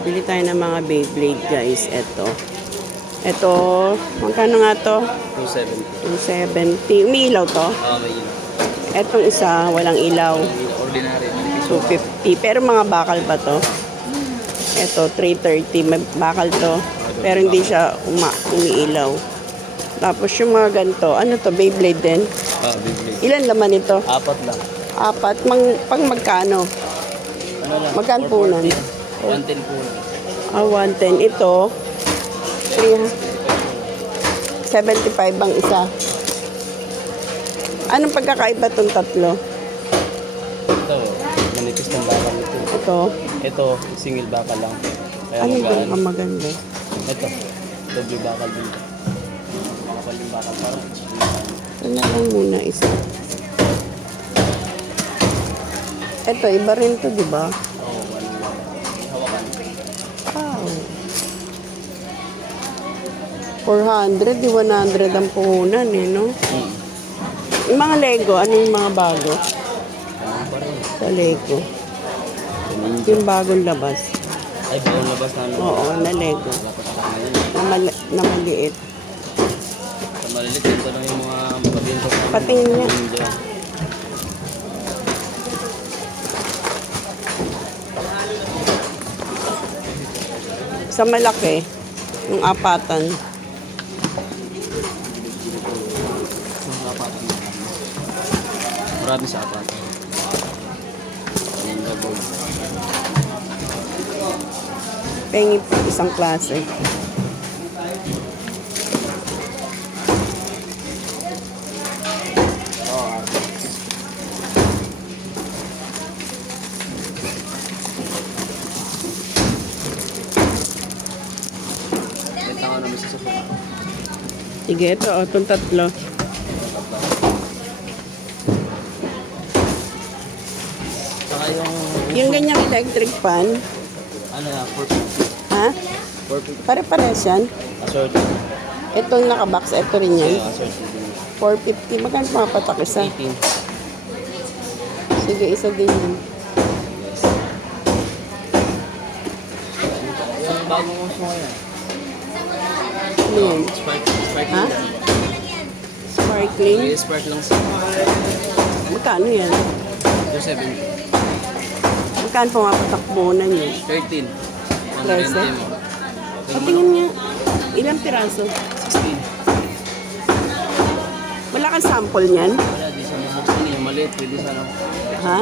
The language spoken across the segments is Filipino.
Bili tayo ng mga Beyblade, guys. Ito, magkano nga to? 270. 270. Umiilaw to? May ilaw. Etong isa, walang ilaw. Ordinary. 250. Pero mga bakal ba to? Ito, 330. May bakal to. Pero hindi siya umiilaw. Tapos yung mga ganito, ano to? Beyblade din? Beyblade. Ilan laman ito? 4 lang. 4. Pang magkano? Ano lang? Magkano po nun? 110 po lang. 110. Ito, 75 ang isa. Anong pagkakaiba itong tatlo? Ito, manipis ng bakal ito. Ito, Single bakal lang. Kaya ano magaan. yung maganda? Ito, doble bakal din. Makapal yung bakal parang. Ito na lang muna isa. Ito, iba rin to, di ba? Hawakan. Wow. 400, di 100 ang puhunan eh, no? Yung mga Lego, ano yung mga bago? Sa Lego. Yung bagong labas. Ay, bawang labas na ano. Oo, na Lego. Na maliit. Sa malilit, ito lang yung mga mababinto sa Patingin niya. ninja. Sa malaki, yung apatan. Marami sa apat. Ninja board. Pengi isang klase. Benta ko namin sa sofa. Sige, ito, itong tatlo. Saka yung Yung ganyang electric fan, ano na, 450. ha? 450. Pare-pares yan. Assorted. Itong nakabox, ito rin yan. Assorted din. 450. Magkano pumapatak isa? 18. Sige, isa din yun. Yung bagong uso ngayon. Ano yun? Sparkling. Ha? Sparkling? May spark lang sa Magkano yan? 270. Magkano pumapatak buunan yun? 13. 13? Patingin nga. Ilang piraso? 16. Wala kang sample niyan? Wala, di sa mga buksan yung maliit. Pwede sa ano. Ha?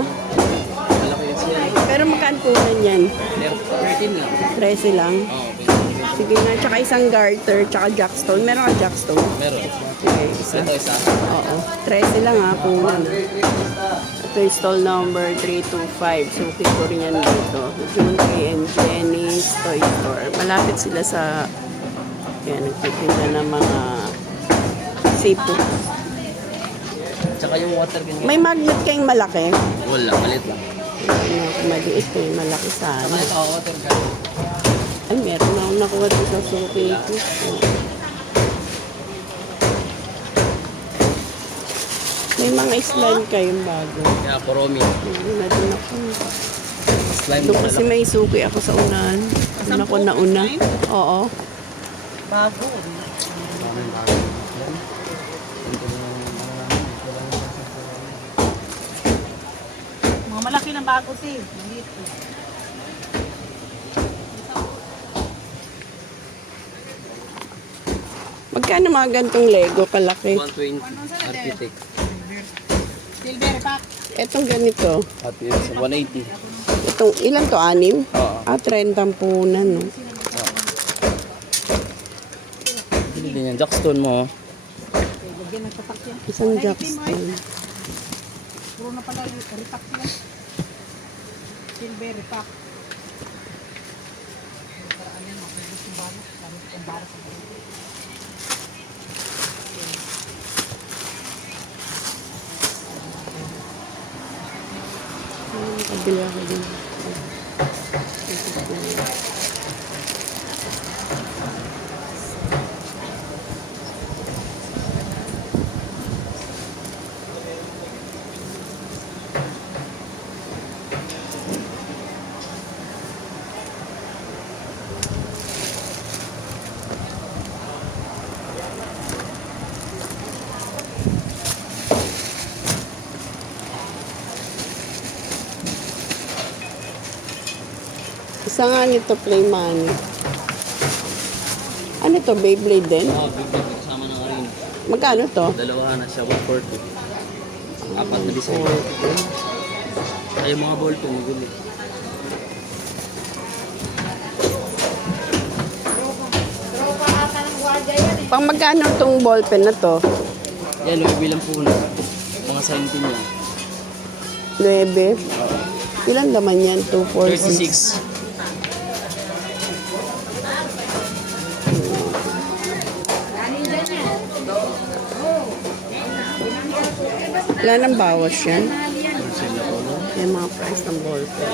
Malaki yung siya. Pero magkano puhunan yan? 13 lang. 13 lang? Oo, pwede. Sige nga, tsaka isang garter, tsaka jackstone. Meron ka jackstone? Meron. Okay, isa. Ito isa. Oo. 13 lang ha, puhunan. Ito yung stall number 325. Suki ko rin yan dito. Junpei and Jenny's Toy Store. Malapit sila sa, yan, nagtitinda ng mga seafood. Tsaka yung water ganyan. May magnet kayong malaki? Wala, maliit lang. Ano, maliit eh, malaki sana. Saka ito, water gun. Ay, meron na akong nakuha dito sa suki ko. May mga slime kayong bago. Kaya Kuromi. Hindi na din ako. Slime Doon mo kasi may suki ako sa unahan. Doon ako nauna. Oo. bago. Mga malaki na bago, Steve. Maliit. Magkano mga gantong Lego kalaki? 120 architect. Silver pack. Etong ganito. At yun, 180. Itong, ilan to? 6? Oo. 30 ang puhunan, no? Hindi din yan. Jackstone mo. Lagyan ng tatak yan. Isang jackstone. Puro na pala yung repack yan. Silver pack. Kabila ko din. Isa nga nito, Play Money. Ano to, Beyblade din? Bigyan kasama ng arena. Magkano to? Dalawa na siya, 140. Apat na design. Ay, yung mga ball pen, guli. Pang magkano tong ballpen na to? Yan, may bilang po na. Mga 17 yan. 9. Ilan laman yan? 2, 4, 6. 36. Wala nang bawas yan. Wholesale na po, no? Yung mga price ng ballpen.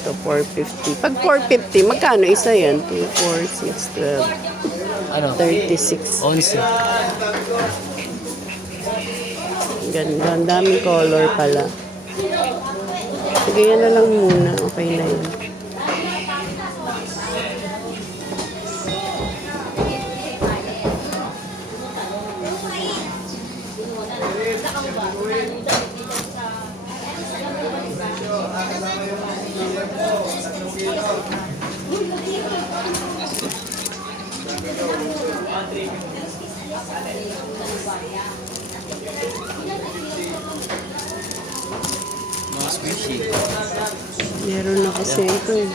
Ito, 450. Pag 450, magkano isa yan? 2, 4, 6, 12, Ano? 36. 11. Ganda. Ang daming color pala. Sige, yan na lang muna. Okay na yun. Mga squishy. Meron na kasi ito. Eh.